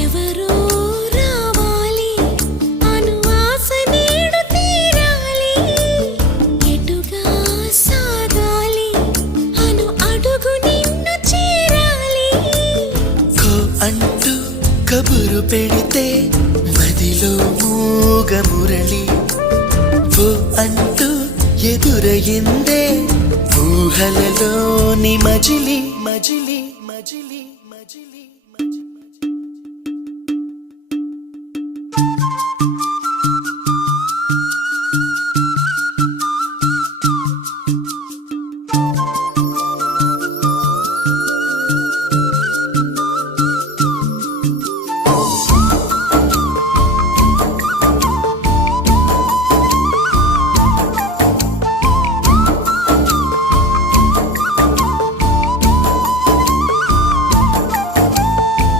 ఎవరో రావాలి అను ఆశ నేడు తీరాలి, ఎటుగా సాగాలి అను అడుగు నిన్ను చేరాలి. కో అంటూ కబురు పెడితే మదిలో మూగ మురళి, ఓ అంటూ ఎదురయిందే ఊహలలోని మజిలీ మజిలీ మజిలీ మజిలీ మజిలీ.